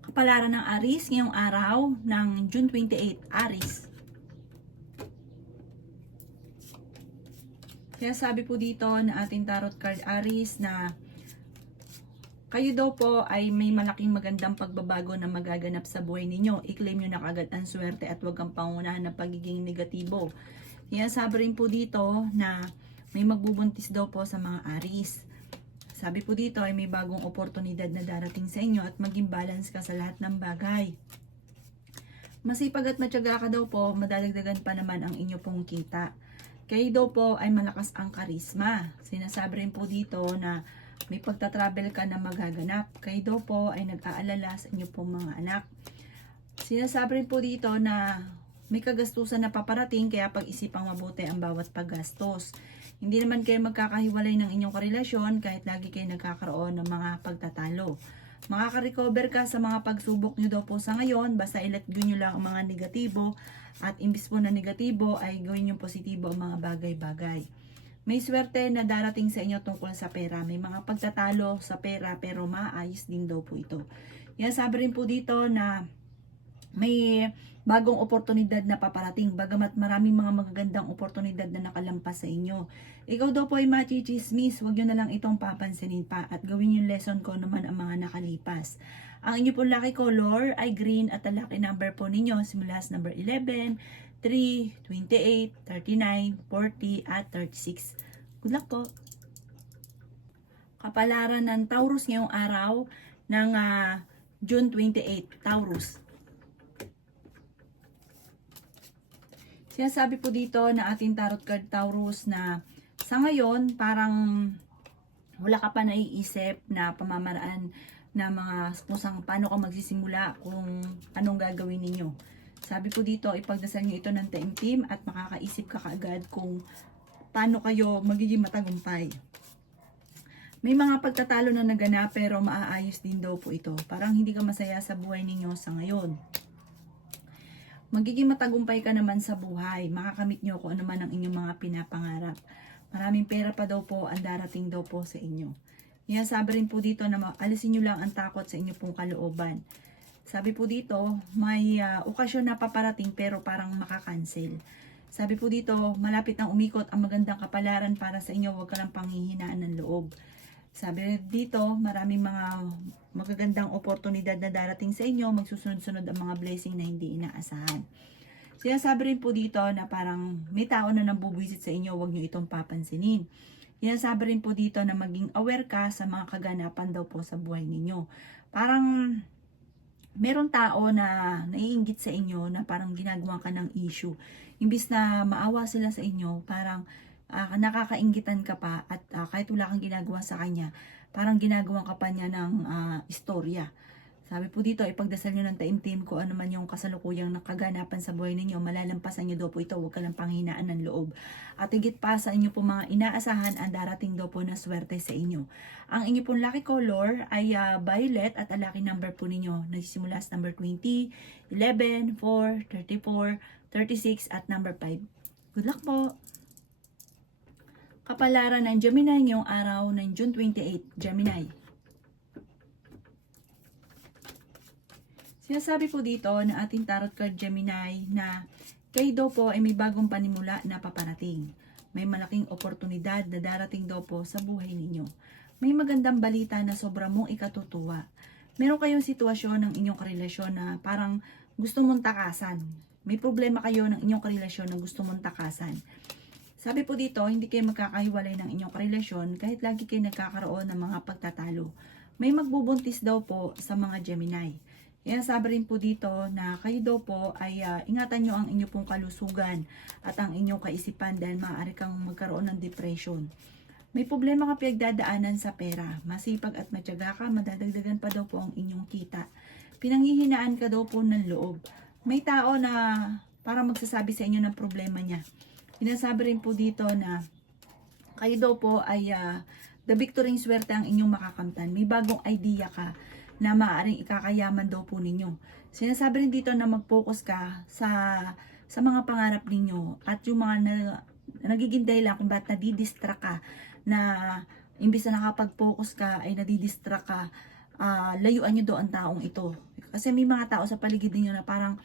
Kapalaran ng Aries ngayong araw ng June 28, Aries. Kaya sabi po dito na ating tarot card Aries na kayo daw po ay may malaking magandang pagbabago na magaganap sa buhay ninyo. I-claim nyo na kagad ang swerte at huwag kang pangunahan ng pagiging negatibo. Kaya sabi rin po dito na may magbubuntis daw po sa mga Aries. Sabi po dito ay may bagong oportunidad na darating sa inyo at maging balance ka sa lahat ng bagay. Masipag at matyaga ka daw po, madadagdagan pa naman ang inyo pong kita. Kayo daw po ay malakas ang karisma. Sinasabi rin po dito na may pagta-travel ka na magaganap. Kayo daw po ay nag-aalala sa inyo pong mga anak. Sinasabi rin po dito na may kagastusan na paparating kaya pag-isipang mabuti ang bawat paggastos. Hindi naman kayo magkakahiwalay ng inyong karelasyon kahit lagi kayo nagkakaroon ng mga pagtatalo. Makaka-recover ka sa mga pagsubok nyo daw po sa ngayon, basta i-let go nyo lang ang mga negatibo at imbis po na negatibo ay gawin yung positibo ang mga bagay-bagay. May swerte na darating sa inyo tungkol sa pera. May mga pagtatalo sa pera pero maayos din daw po ito. Yan sabi rin po dito na may bagong oportunidad na paparating bagamat maraming mga magagandang oportunidad na nakalampas sa inyo. Ikaw daw po ay machichismis, huwag nyo na lang itong papansinin pa at gawin yung lesson ko naman ang mga nakalipas. Ang inyo po lucky color ay green at ang lucky number po ninyo simula sa number 11, 3, 28, 39, 40 at 36. Good luck po! Kapalaran ng Taurus ngayong araw ng June 28, Taurus. Sinasabi po dito na ating tarot card Taurus na sa ngayon parang wala ka pa naiisip na pamamaraan na mga kusang paano ka magsisimula kung anong gagawin ninyo. Sabi po dito ipagdasal nyo ito ng taimtim at makakaisip ka kaagad kung paano kayo magiging matagumpay. May mga pagtatalo na naganap pero maaayos din daw po ito. Parang hindi ka masaya sa buhay ninyo sa ngayon. Magiging matagumpay ka naman sa buhay. Makakamit nyo kung ano man ang inyong mga pinapangarap. Maraming pera pa daw po ang darating daw po sa inyo. Kaya sabi rin po dito na alisin nyo lang ang takot sa inyo pong kalooban. Sabi po dito, may okasyon na paparating pero parang makakancel. Sabi po dito, malapit ang umikot ang magandang kapalaran para sa inyo. Huwag ka lang panghihinaan ng loob. Sabi dito, maraming mga magagandang oportunidad na darating sa inyo, magsusunod-sunod ang mga blessing na hindi inaasahan. Sinasabi rin po dito na parang may tao na nambubwisit sa inyo, huwag nyo itong papansinin. Sinasabi rin po dito na maging aware ka sa mga kaganapan daw po sa buhay ninyo. Parang meron tao na naiinggit sa inyo na parang ginagawa ka ng issue. Imbis na maawa sila sa inyo, parang nakakainggitan ka pa at kahit wala kang ginagawa sa kanya, parang ginagawa ka pa niya ng istorya. Sabi po dito, ipagdasal nyo ng taimtim kung ano man yung kasalukuyang nakaganapan sa buhay ninyo, malalampasan nyo daw po ito, huwag ka lang panghinaan ng loob. At higit pa sa inyo po mga inaasahan, ang darating daw po na swerte sa inyo. Ang inyo pong lucky color ay violet at ang lucky number po ninyo, nagsisimula sa number 20, 11, 4, 34, 36 at number 5. Good luck po! Kapalaran ng Gemini ngayong araw ng June 28, Gemini. Sinasabi po dito na ating tarot card Gemini na kayo daw po ay may bagong panimula na paparating. May malaking oportunidad na darating daw po sa buhay ninyo. May magandang balita na sobra mong ikatutuwa. Meron kayong sitwasyon ng inyong karelasyon na parang gusto mong takasan. May problema kayo ng inyong karelasyon na gusto mong takasan. Sabi po dito, hindi kayo magkakahiwalay ng inyong karelasyon kahit lagi kayo nagkakaroon ng mga pagtatalo. May magbubuntis daw po sa mga Gemini. Kaya sabi rin po dito na kayo daw po ay ingatan nyo ang inyong pong kalusugan at ang inyong kaisipan dahil maaari kang magkaroon ng depression. May problema ka pinagdadaanan sa pera. Masipag at matyaga ka, madadagdagan pa daw po ang inyong kita. Pinanghihinaan ka daw po ng loob. May tao na parang magsasabi sa inyo ng problema niya. Sinasabi rin po dito na kayo daw po ay the victory swerte ang inyong makakamtan. May bagong idea ka na maaaring ikakayaman daw po ninyo. Sinasabi rin dito na mag-focus ka sa mga pangarap ninyo at yung mga nagiging dahilan kung ba't nadidistract ka na imbis na nakapag-focus ka ay nadidistract ka, layuan nyo daw ang taong ito. Kasi may mga tao sa paligid ninyo na parang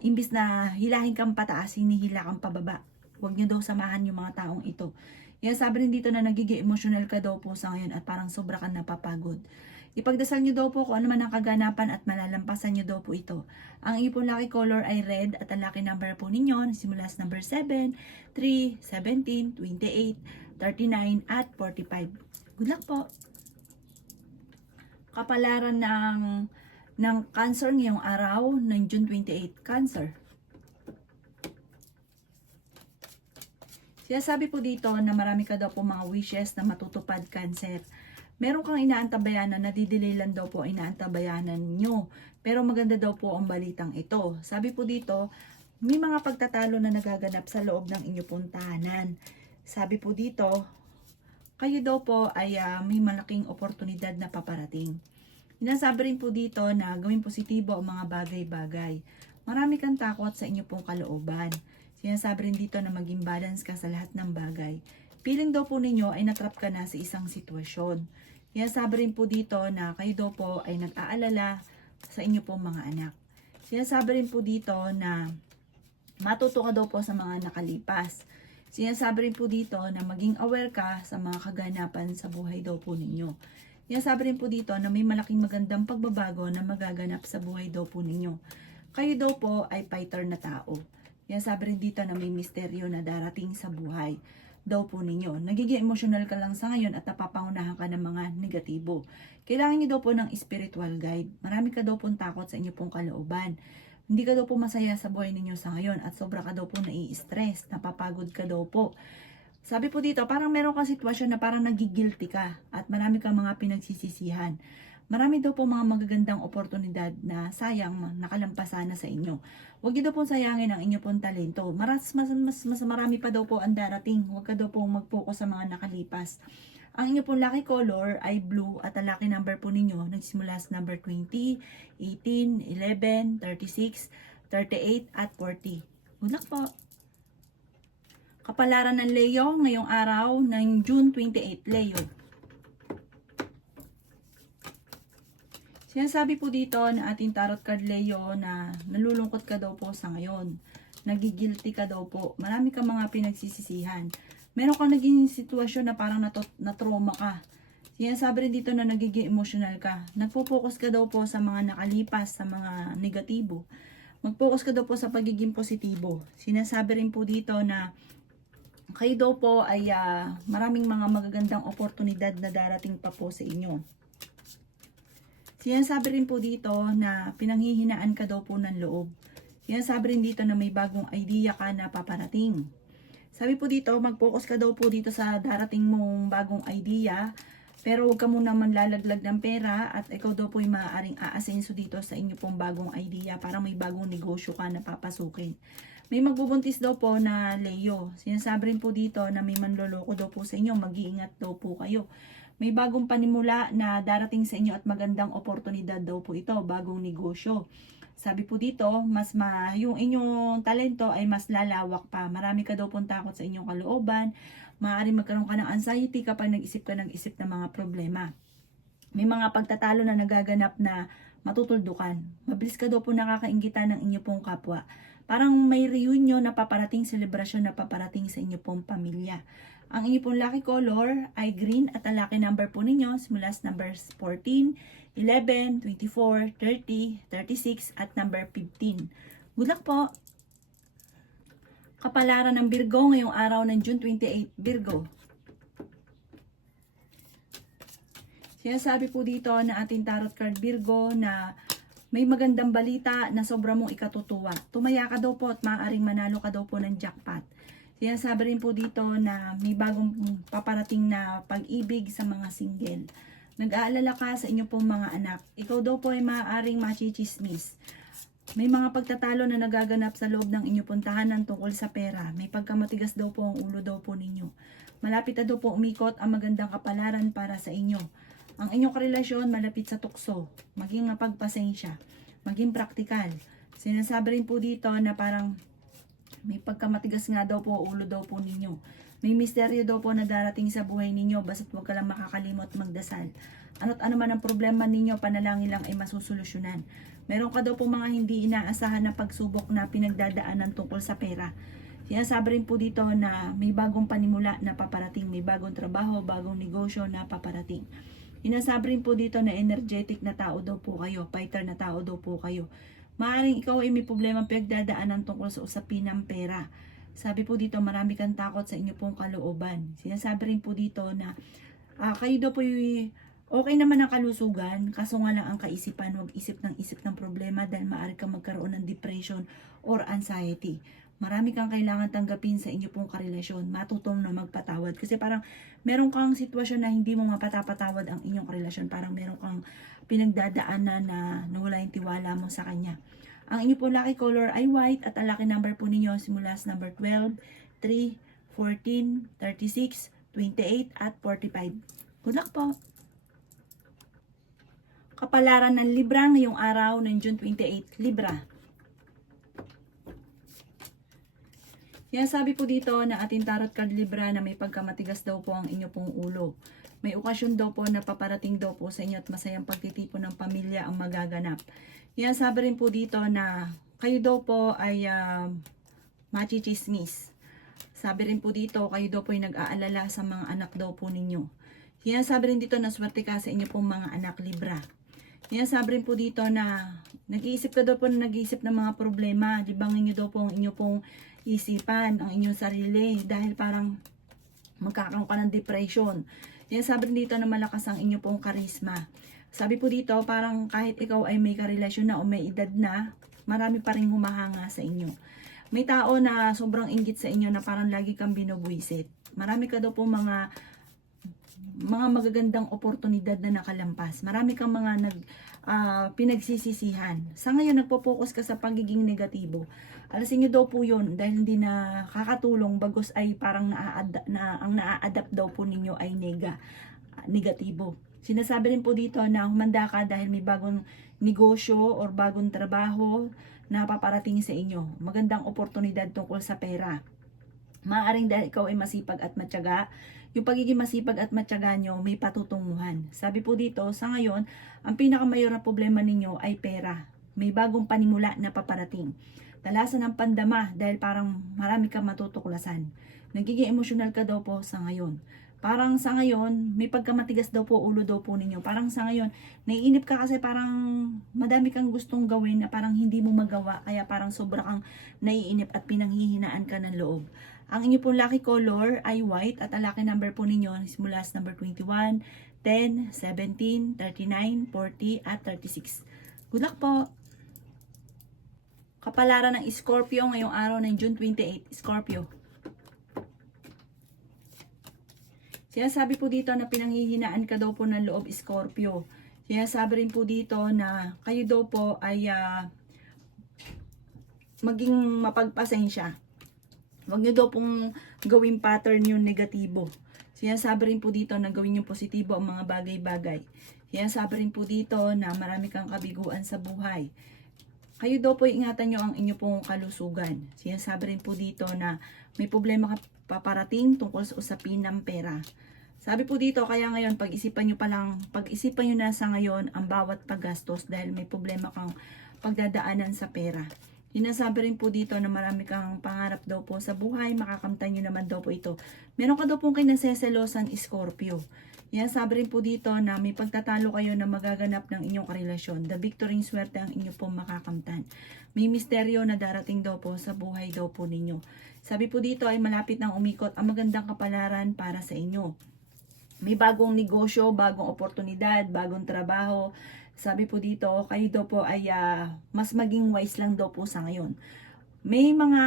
imbis na hilahin kang pataas, hinihila kang pababa. Huwag nyo daw samahan yung mga taong ito. Yan, sabi rin dito na nagiging emotional ka daw po sa ngayon at parang sobra kang napapagod. Ipagdasal nyo daw po kung ano man ang kaganapan at malalampasan nyo daw po ito. Ang iyo pong lucky color ay red at ang lucky number po ninyo simula sa number 7, 3, 17, 28, 39 at 45. Good luck po! Kapalaran ng Cancer ngayong araw ng June 28, Cancer. Sinasabi po dito na marami ka daw po mga wishes na matutupad, Cancer. Meron kang inaantabayanan, nadidelay lang daw po inaantabayanan nyo. Pero maganda daw po ang balitang ito. Sabi po dito, may mga pagtatalo na nagaganap sa loob ng inyong pong tahanan. Sabi po dito, kayo daw po ay may malaking oportunidad na paparating. Sinasabi rin po dito na gawing positibo ang mga bagay-bagay. Marami kang takot sa inyo pong kalooban. Sinasabi rin dito na maging balance ka sa lahat ng bagay. Feeling daw po ninyo ay natrap ka na sa isang sitwasyon. Sinasabi rin po dito na kayo daw po ay nag-aalala sa inyo pong mga anak. Sinasabi rin po dito na matuto ka daw po sa mga nakalipas. Sinasabi rin po dito na maging aware ka sa mga kaganapan sa buhay daw po ninyo. Sinasabi rin po dito na may malaking magandang pagbabago na magaganap sa buhay daw po ninyo. Kayo daw po ay fighter na tao. Sinasabi rin dito na may misteryo na darating sa buhay daw po ninyo. Nagiging emotional ka lang sa ngayon at napapangunahan ka ng mga negatibo. Kailangan niyo daw po ng spiritual guide. Marami ka daw pong takot sa inyo pong kalooban. Hindi ka daw po masaya sa buhay ninyo sa ngayon at sobra ka daw po nai-stress, napapagod ka daw po. Sabi po dito, parang meron kang sitwasyon na parang nagigilty ka at marami kang mga pinagsisisihan. Marami daw po mga magagandang oportunidad na sayang nakalampasan na sa inyo. Huwag niyo daw po sayangin ang inyo pong talento. Mas marami pa daw po ang darating. Huwag ka daw po mag-focus sa mga nakalipas. Ang inyo pong lucky color ay blue at ang lucky number po ninyo nagsimula sa number 20, 18, 11, 36, 38 at 40. Good luck po! Kapalaran ng Leo ngayong araw ng June 28, Leo. Sinasabi po dito na ating tarot card Leo na nalulungkot ka daw po sa ngayon. Nagigilty ka daw po. Marami kang mga pinagsisisihan. Meron kang naging sitwasyon na parang na-trauma ka. Sinasabi rin dito na nagiging emotional ka. Nagpo-focus ka daw po sa mga nakalipas, sa mga negatibo. Mag-focus ka daw po sa pagiging positibo. Sinasabi rin po dito na kayo daw po ay maraming mga magagandang oportunidad na darating pa po sa inyo. Sinasabi rin po dito na pinanghihinaan ka daw po ng loob. Sinasabi rin dito na may bagong idea ka na paparating. Sabi po dito, mag-focus ka daw po dito sa darating mong bagong idea, pero huwag ka muna manlalaglag ng pera at ikaw daw po ay maaaring aasenso dito sa inyo pong bagong idea para may bagong negosyo ka na papasukin. May magbubuntis daw po na Leo. Sinasabi rin po dito na may manloloko daw po sa inyo, mag-iingat daw po kayo. May bagong panimula na darating sa inyo at magandang oportunidad daw po ito, bagong negosyo. Sabi po dito, yung inyong talento ay mas lalawak pa. Marami ka daw pong takot sa inyong kalooban. Maaaring magkaroon ka ng anxiety kapag nag-isip ng mga problema. May mga pagtatalo na nagaganap na matutuldukan. Mabilis ka daw po nakakainggitan ng inyo pong kapwa. Parang may reunion na paparating, selebrasyon na paparating sa inyo pong pamilya. Ang inyo pong lucky color ay green at ang lucky number po ninyo simula sa numbers 14, 11, 24, 30, 36 at number 15. Good luck po! Kapalaran ng Virgo ngayong araw ng June 28, Virgo. Sinasabi po dito na ating tarot card Virgo na may magandang balita na sobra mong ikatutuwa. Tumaya ka daw po at maaaring manalo ka daw po ng jackpot. Sinasabi rin po dito na may bagong paparating na pag-ibig sa mga single. Nag-aalala ka sa inyo pong mga anak. Ikaw daw po ay maaaring machichismis. May mga pagtatalo na nagaganap sa loob ng inyo pong tahanan tungkol sa pera. May pagkamatigas daw po ang ulo daw po ninyo. Malapit na daw po umikot ang magandang kapalaran para sa inyo. Ang inyong karelasyon malapit sa tukso. Maging mapagpasensya. Maging praktikal. Sinasabi rin po dito na parang may pagkamatigas nga daw po ulo daw po ninyo. May misteryo daw po na darating sa buhay ninyo, basta't huwag ka lang makakalimot magdasal. Ano't ano man ang problema ninyo, panalangin lang ay masusolusyonan. Meron ka daw po mga hindi inaasahan na pagsubok na pinagdadaanan tungkol sa pera. Sinasabi rin po dito na may bagong panimula na paparating, may bagong trabaho, bagong negosyo na paparating. Sinasabi rin po dito na energetic na tao daw po kayo, fighter na tao daw po kayo. Maaaring ikaw ay may problema pinagdadaanan tungkol sa usapin ng pera. Sabi po dito, marami kang takot sa inyo pong kalooban. Sinasabi rin po dito na kayo daw po yung okay naman ang kalusugan, kaso nga lang ang kaisipan, wag isip ng problema dahil maaari kang magkaroon ng depression or anxiety. Marami kang kailangan tanggapin sa inyo pong karelasyon, matutong na magpatawad. Kasi parang meron kang sitwasyon na hindi mo mapatapatawad ang inyong karelasyon. Parang meron kang pinagdadaanan na nawala yung tiwala mo sa kanya. Ang inyo po lucky color ay white at ang lucky number po ninyo simula sa number 12, 3, 14, 36, 28 at 45. Good luck po! Kapalaran ng Libra ngayong araw ng June 28, Libra. Yan sabi po dito na ating tarot card Libra na may pagkamatigas daw po ang inyo pong ulo. May okasyon daw po na paparating daw po sa inyo at masayang pagtitipon ng pamilya ang magaganap. Yan sabi rin po dito na kayo daw po ay machichismis. Sabi rin po dito kayo daw po ay nag-aalala sa mga anak daw po ninyo. Yan sabi rin dito na swerte ka sa inyo pong mga anak Libra. Yan sabi rin po dito na nag-iisip ka daw po na nag-iisip ng mga problema. Libangin nyo daw po ang inyo pong isipan, ang inyong sarili dahil parang magkakaroon ka ng depression. Yan sabi rin dito na malakas ang inyo pong karisma. Sabi po dito parang kahit ikaw ay may karelasyon na o may edad na, marami pa rin humahanga sa inyo. May tao na sobrang inggit sa inyo na parang lagi kang binubwisit. Marami ka daw po mga magagandang oportunidad na nakalampas. Marami kang mga pinagsisisihan. Sa ngayon, nagpo-focus ka sa pagiging negatibo. Alasin nyo daw po yun dahil hindi na kakatulong bagos ay parang ang naa-adapt daw po ninyo ay negatibo. Sinasabi rin po dito na humanda ka dahil may bagong negosyo or bagong trabaho na paparating sa inyo. Magandang oportunidad tungkol sa pera. Maaaring dahil ikaw ay masipag at matyaga, yung pagiging masipag at matyaga nyo may patutunguhan. Sabi po dito, sa ngayon, ang pinakamayor na problema ninyo ay pera. May bagong panimula na paparating. Talasan ng pandama dahil parang marami kang matutuklasan. Nagiging emosyonal ka daw po sa ngayon. Parang sa ngayon, may pagkamatigas daw po ulo daw po ninyo. Parang sa ngayon, naiinip ka kasi parang madami kang gustong gawin na parang hindi mo magawa. Kaya parang sobra kang naiinip at pinanghihinaan ka ng loob. Ang inyo pong lucky color ay white at ang lucky number po ninyo simula sa number 21, 10, 17, 39, 40 at 36. Good luck po! Kapalaran ng Scorpio ngayong araw ng June 28, Scorpio. Sinasabi po dito na pinanghihinaan ka daw po ng loob, Scorpio. Sinasabi rin po dito na kayo daw po ay maging mapagpasensya. Huwag nyo daw pong gawing pattern yung negatibo. Sinasabi rin po dito na gawin yung positibo ang mga bagay-bagay. Sinasabi rin po dito na marami kang kabiguan sa buhay. Kayo daw po ingatan nyo ang inyo pong kalusugan. Sinasabi rin po dito na may problema ka paparating tungkol sa usapin ng pera. Sabi po dito, kaya ngayon pag-isipan nyo na sa ngayon ang bawat paggastos dahil may problema kang pagdadaanan sa pera. Sinasabi rin po dito na marami kang pangarap daw po sa buhay, makakamtan nyo naman daw po ito. Meron ka daw pong kinaseselosan, Scorpio. Yan, sabi rin po dito na may pagtatalo kayo na magaganap ng inyong karelasyon. The victory ng swerte ang inyo pong makakamtan. May misteryo na darating daw po sa buhay daw po ninyo. Sabi po dito ay malapit nang umikot ang magandang kapalaran para sa inyo. May bagong negosyo, bagong oportunidad, bagong trabaho. Sabi po dito, kayo daw po ay mas maging wise lang daw po sa ngayon. May mga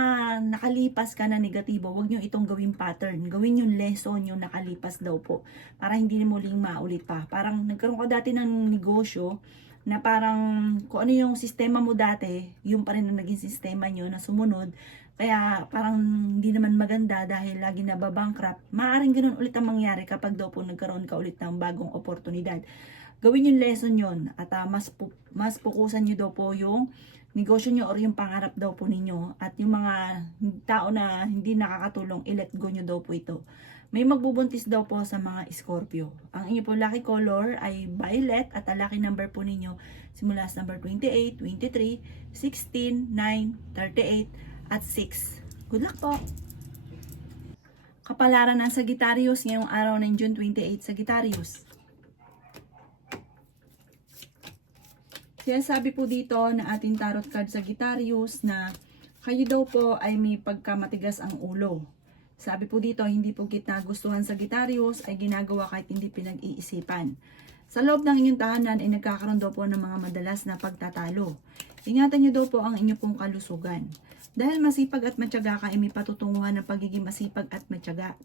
nakalipas ka na negatibo, huwag nyo itong gawing pattern. Gawin yung lesson yung nakalipas daw po. Para hindi muling maulit pa. Parang nagkaroon ka dati ng negosyo na parang kung ano yung sistema mo dati, yung pa rin ang naging sistema nyo na sumunod. Kaya parang hindi naman maganda dahil lagi nababankrupt. Maaaring ganun ulit ang mangyari kapag daw po nagkaroon ka ulit ng bagong oportunidad. gawin yung lesson yon at mas pukusan nyo daw po yung negosyo nyo or yung pangarap daw po ninyo. At yung mga tao na hindi nakakatulong, i-let go nyo daw po ito. May magbubuntis daw po sa mga Scorpio. Ang inyo po lucky color ay violet at ang lucky number po ninyo simula sa number 28, 23, 16, 9, 38 at 6. Good luck po! Kapalaran ng Sagittarius ngayong araw ng June 28, Sagittarius. Sinasabi po dito na ating tarot card Sagittarius na kayo daw po ay may pagkamatigas ang ulo. Sabi po dito, hindi po kita gustuhan Sagittarius ay ginagawa kahit hindi pinag-iisipan. Sa loob ng inyong tahanan ay nagkakaroon daw po ng mga madalas na pagtatalo. Ingatan nyo daw po ang inyong pong kalusugan. Dahil masipag at matyaga ka ay may patutunguhan ng pagiging masipag at matyaga.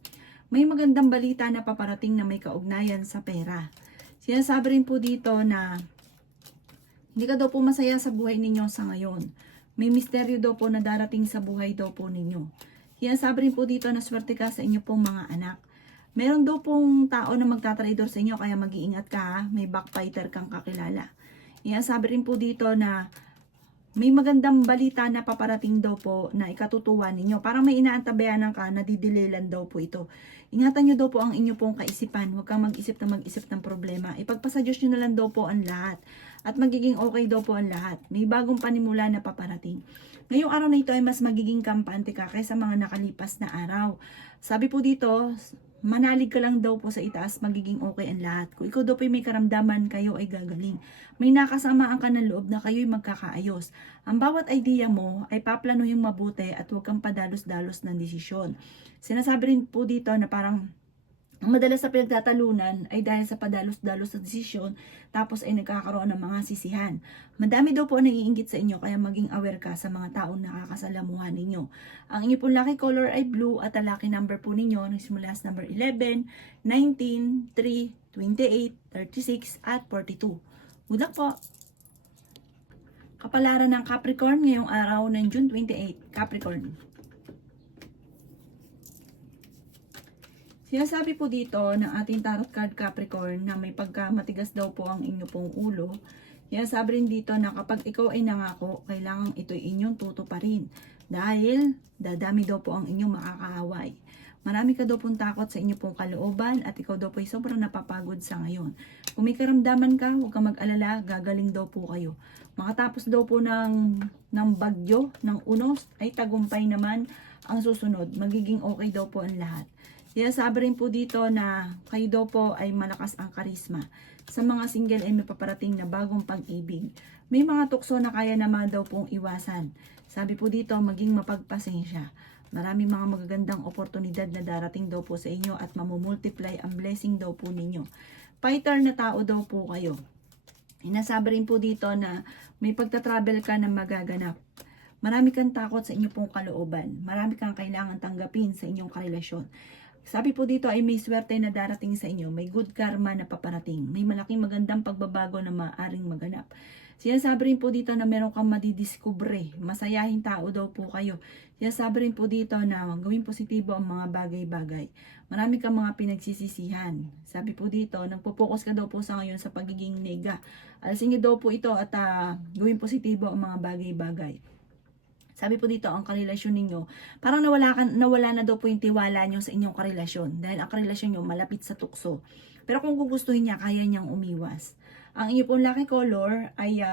May magandang balita na paparating na may kaugnayan sa pera. Sinasabi rin po dito na hindi ka daw po masaya sa buhay ninyo sa ngayon. May misteryo daw po na darating sa buhay daw po ninyo. Sinasabi rin po dito na swerte ka sa inyo pong mga anak. Meron daw pong tao na magtatraidor sa inyo kaya mag-iingat ka ha? May backfighter kang kakilala. Sinasabi rin po dito na may magandang balita na paparating daw po na ikatutuwa ninyo. Parang may inaantabayanan ka na didilelan daw po ito. Ingatan nyo daw po ang inyo pong kaisipan. Huwag kang mag-isip ng problema. Ipagpasa Diyos nyo na lang daw po ang lahat. At magiging okay daw po ang lahat. May bagong panimula na paparating. Ngayong araw na ito ay mas magiging kampante ka kaysa mga nakalipas na araw. Sabi po dito, manalig ka lang daw po sa itaas, magiging okay ang lahat. Kung ikaw daw po may karamdaman, kayo ay gagaling. May nakasamaan ka ng loob na kayo'y magkakaayos. Ang bawat idea mo ay paplanuhin mabuti at huwag kang padalos-dalos ng desisyon. Sinasabi rin po dito na parang ang madalas sa pinagtatalunan ay dahil sa padalos-dalos sa desisyon, tapos ay nagkakaroon ng mga sisihan. Madami daw po ang naiinggit sa inyo, kaya maging aware ka sa mga taong nakakasalamuhan ninyo. Ang inyo pong lucky color ay blue at ang lucky number po ninyo nagsimula sa number 11, 19, 3, 28, 36 at 42. Good luck po! Kapalaran ng Capricorn ngayong araw ng June 28, Capricorn. Sinasabi po dito ng ating tarot card Capricorn na may pagkamatigas daw po ang inyo pong ulo. Sinasabi rin dito na kapag ikaw ay nangako, kailangan ito'y inyong tutuparin. Dahil dadami daw po ang inyong makakaaway. Marami ka daw pong takot sa inyo pong kalooban at ikaw daw po ay sobrang napapagod sa ngayon. Kung may karamdaman ka, huwag kang mag-alala, gagaling daw po kayo. Makatapos daw po ng bagyo, ng unos, ay tagumpay naman ang susunod. Magiging okay daw po ang lahat. Sinasabi rin po dito na kayo daw po ay malakas ang karisma. Sa mga single ay may paparating na bagong pag-ibig. May mga tukso na kaya naman daw pong iwasan. Sabi po dito, maging mapagpasensya. Maraming mga magagandang oportunidad na darating daw po sa inyo at mamumultiply ang blessing daw po ninyo. Fighter na tao daw po kayo. Sinasabi rin po dito na may pagta-travel ka na magaganap. Marami kang takot sa inyong pong kalooban. Marami kang kailangan tanggapin sa inyong karelasyon. Sabi po dito ay may swerte na darating sa inyo. May good karma na paparating. May malaking magandang pagbabago na maaaring maganap. Sinasabi rin po dito na meron kang madidiskubre. Masayahin tao daw po kayo. Sinasabi rin po dito na gawin positibo ang mga bagay-bagay. Marami kang mga pinagsisisihan. Sabi po dito, nagpo-focus ka daw po sa ngayon sa pagiging nega. Alasin niyo daw po ito at gawin positibo ang mga bagay-bagay. Sabi po dito, ang karelasyon ninyo, parang nawala na daw po yung tiwala nyo sa inyong karelasyon. Dahil ang karelasyon nyo malapit sa tukso. Pero kung gugustuhin niya, kaya niyang umiwas. Ang inyo pong lucky color ay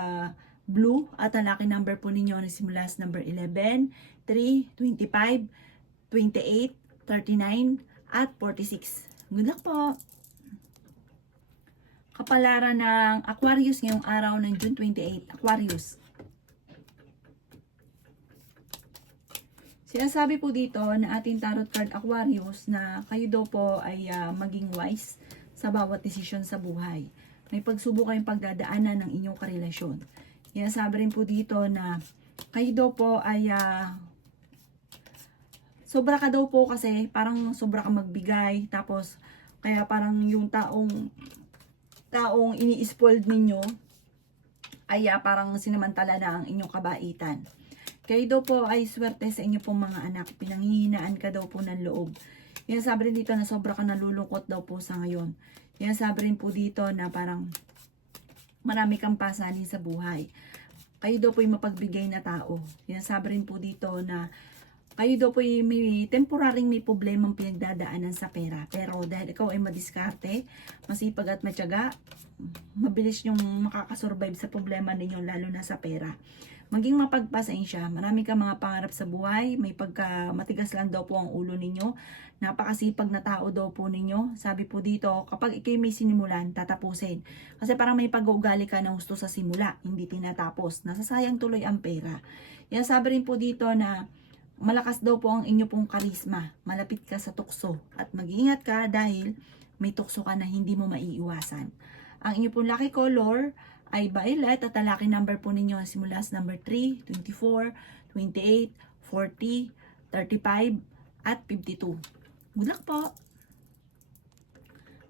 blue at ang lucky number po ninyo nagsimula sa number 11, 3, 25, 28, 39, at 46. Good luck po! Kapalaran ng Aquarius ngayong araw ng June 28. Aquarius. Sinasabi po dito na ating tarot card Aquarius na kayo daw po ay maging wise sa bawat desisyon sa buhay. May pagsubok kayong pagdadaanan ng inyong karelasyon. Sinasabi rin po dito na kayo daw po ay sobra ka daw po kasi parang sobra ka magbigay. Tapos kaya parang yung taong ini-spoiled ninyo ay parang sinamantala na ang inyong kabaitan. Kayo daw po ay swerte sa inyo pong mga anak. Pinanghihinaan ka daw po ng loob. Sinasabi rin dito na sobra ka nalulungkot daw po sa ngayon. Sinasabi rin po dito na parang marami kang pasanin sa buhay. Kayo daw po yung mapagbigay na tao. Sinasabi rin po dito na kayo daw po yung may temporaring may problemang pinagdadaanan sa pera. Pero dahil ikaw ay madiskarte, masipag at matyaga, mabilis yung makakasurvive sa problema ninyo, lalo na sa pera. Maging mapagpasensya, marami kang mga pangarap sa buhay, may pagka matigas lang daw po ang ulo ninyo, napakasipag na tao daw po ninyo. Sabi po dito, kapag ikay may sinimulan, tatapusin. Kasi parang may pag-uugali ka na gusto sa simula, hindi tinatapos, nasasayang tuloy ang pera. Yan, sabi rin po dito na malakas daw po ang inyo pong karisma, malapit ka sa tukso, at mag-iingat ka dahil may tukso ka na hindi mo maiiwasan. Ang inyo pong lucky color ay violet at ang lucky number po ninyo simula sa number 3, 24, 28, 40, 35, at 52. Good luck po!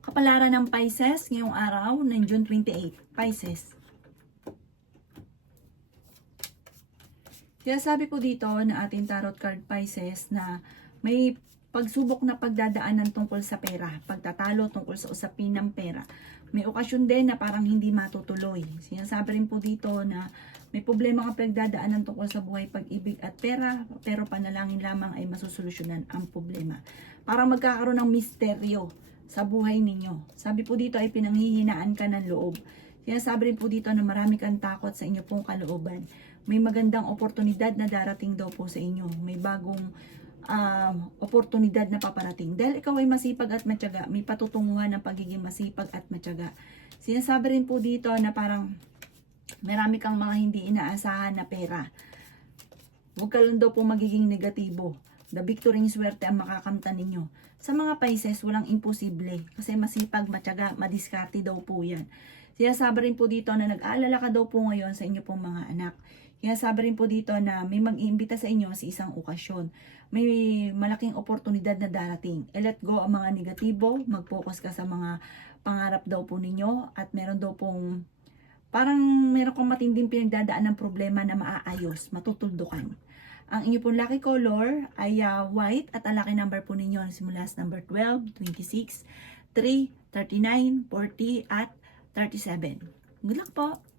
Kapalaran ng Pisces ngayong araw ng June 28. Pisces. Kaya sabi po dito na ating tarot card Pisces na may pagsubok na pagdadaanan tungkol sa pera, pagtatalo tungkol sa usapin ng pera. May okasyon din na parang hindi matutuloy. Sinasabi rin po dito na may problema ka pagdadaanan tungkol sa buhay, pag-ibig at pera, pero panalangin lamang ay masusolusyonan ang problema. Parang magkakaroon ng misteryo sa buhay ninyo. Sabi po dito ay pinanghihinaan ka ng loob. Sinasabi rin po dito na marami kang takot sa inyo pong kalooban. May magandang oportunidad na darating daw po sa inyo. May bagong oportunidad na paparating. Dahil ikaw ay masipag at matyaga, may patutunguhan ng pagiging masipag at matyaga. Sinasabi rin po dito na parang marami kang mga hindi inaasahan na pera. Huwag ka lang daw po magiging negatibo. The victory ng swerte ang makakamtan ninyo. Sa mga Pisces, walang imposible. Kasi masipag, matyaga, madiskarte daw po yan. Sinasabi rin po dito na nag-aalala ka daw po ngayon sa inyo pong mga anak. Sinasabi rin po dito na may mag-iimbita sa inyo sa isang okasyon. May malaking oportunidad na darating. Let go ang mga negatibo, mag-focus ka sa mga pangarap daw po ninyo at meron daw pong parang meron kong matinding pinagdadaan ng problema na maaayos, matutuldukan. Ang inyo pong lucky color ay white at ang lucky number po ninyo simula sa number 12, 26, 3, 39, 40 at 37. Good luck po!